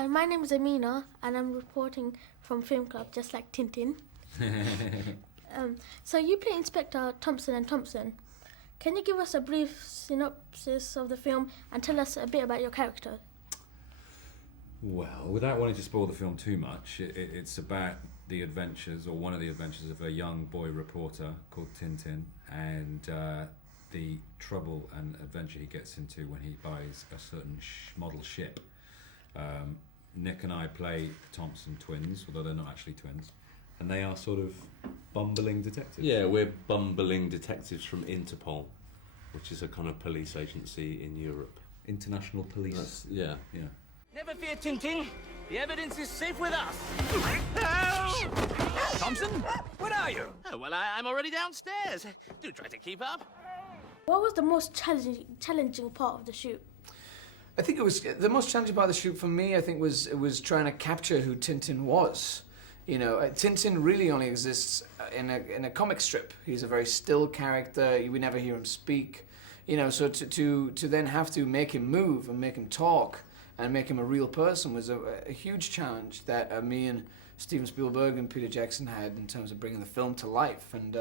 Hi, my name is Amina, and I'm reporting from Film Club, just like Tintin. So you play Inspector Thompson and Thompson. Can you give us a brief synopsis of the film and tell us a bit about your character? Well, without wanting to spoil the film too much, it's about the adventures, or one of the adventures, of a young boy reporter called Tintin, and the trouble and adventure he gets into when he buys a certain model ship. Nick and I play Thompson twins, although they're not actually twins, and they are sort of bumbling detectives. Yeah, we're bumbling detectives from Interpol, which is a kind of police agency in Europe. International police. Yeah. Never fear, Tintin. The evidence is safe with us. Thompson, where are you? Oh, well, I'm already downstairs. Do try to keep up. What was the most challenging part of the shoot? I think it was the most challenging part of the shoot for me. I think it was trying to capture who Tintin was. You know, Tintin really only exists in a comic strip. He's a very still character. We never hear him speak. You know, so to then have to make him move and make him talk and make him a real person was a huge challenge that me and Steven Speilberg and Peter Jackson had in terms of bringing the film to life. And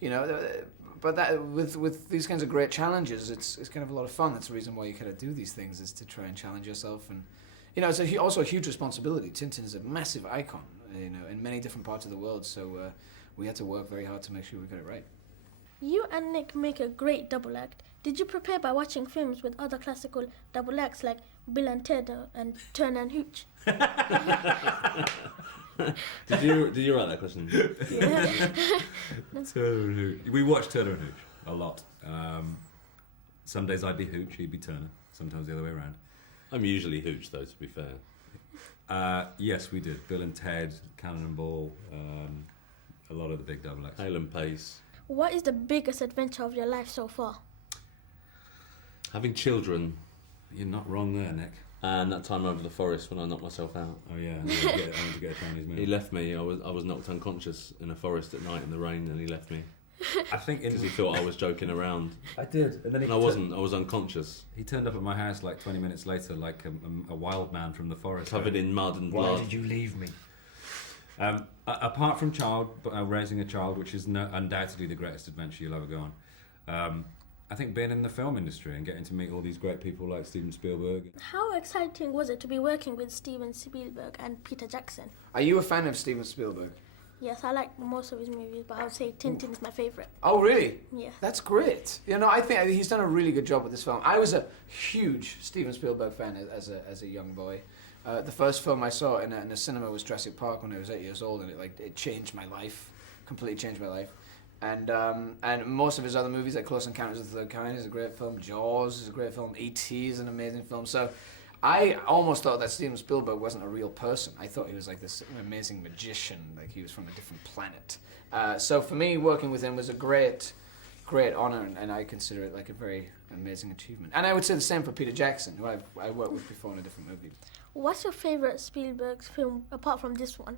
you know, but that with these kinds of great challenges, it's kind of a lot of fun. That's the reason why you kind of do these things, is to try and challenge yourself. And you know, it's also a huge responsibility. Tintin is a massive icon, you know, in many different parts of the world. So we had to work very hard to make sure we got it right. You and Nick make a great double act. Did you prepare by watching films with other classical double acts like Bill and Ted and Turner and Hooch? Did you write that question? Yeah. Turner and Hooch. We watched Turner and Hooch a lot. Some days I'd be Hooch, he'd be Turner. Sometimes the other way around. I'm usually Hooch, though, to be fair. Yes, we did. Bill and Ted, Cannonball, a lot of the big double acts. Hale and Pace. What is the biggest adventure of your life so far? Having children. You're not wrong there, Nick. And that time over the forest when I knocked myself out. Oh yeah, I wanted to get a Chinese meal. He left me. I was knocked unconscious in a forest at night in the rain, and he left me I think because he thought I was joking around. I did, and then And I wasn't. I was unconscious, He turned up at my house like 20 minutes later, like a wild man from the forest. covered in mud and Why blood. did you leave me? Apart from raising a child, which is undoubtedly the greatest adventure you'll ever go on, I think being in the film industry and getting to meet all these great people like Steven Spielberg. How exciting was it to be working with Steven Spielberg and Peter Jackson? Are you a fan of Steven Spielberg? Yes, I like most of his movies, but I would say Tintin is my favourite. Oh, really? Yeah. That's great. You know, I think he's done a really good job with this film. I was a huge Steven Spielberg fan as a young boy. The first film I saw in a cinema was Jurassic Park when I was 8 years old, and it changed my life, completely changed my life. And most of his other movies, like Close Encounters of the Third Kind, is a great film. Jaws is a great film. E.T. is an amazing film. So I almost thought that Steven Spielberg wasn't a real person. I thought he was like this amazing magician, like he was from a different planet. So for me, working with him was a great honor, and I consider it like a very amazing achievement. And I would say the same for Peter Jackson, who I worked with before in a different movie. What's your favourite Spielberg's film apart from this one?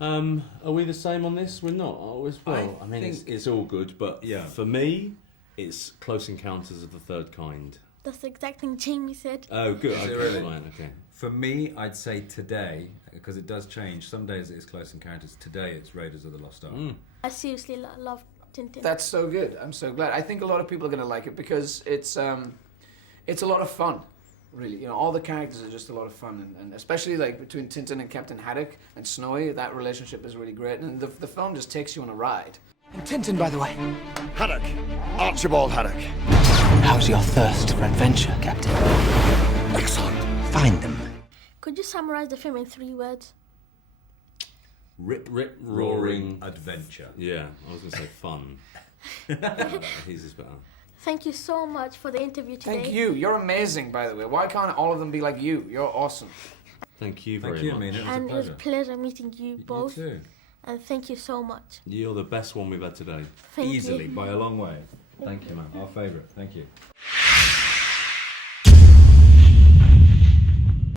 Are we the same on this? We're not. I mean, it's all good, but yeah. For me, it's Close Encounters of the Third Kind. That's the exact thing Jamie said. Oh, good. Is it Okay, really? fine, okay. For me, I'd say today, because it does change. Some days it's Close Encounters. Today it's Raiders of the Lost Ark. I seriously love Tintin. That's so good. I'm so glad. I think a lot of people are going to like it because it's a lot of fun. Really, you know, all the characters are just a lot of fun, and especially like between Tintin and Captain Haddock and Snowy, that relationship is really great, and the film just takes you on a ride. And Tintin, by the way. Haddock. Archibald Haddock. How's your thirst for adventure, Captain? Excellent. Find them. Could you summarise the film in 3 words? Rip, roaring adventure. Yeah, I was going to say fun. His is better. Thank you so much for the interview today. Thank you. You're amazing, by the way. Why can't all of them be like you? You're awesome. Thank you very Thank you, much. Amina. It was And a it was pleasure. a pleasure meeting you both. You too. And thank you so much. You're the best one we've had today. Thank Easily, you. by a long way. Thank you, man. Our favourite. Thank you.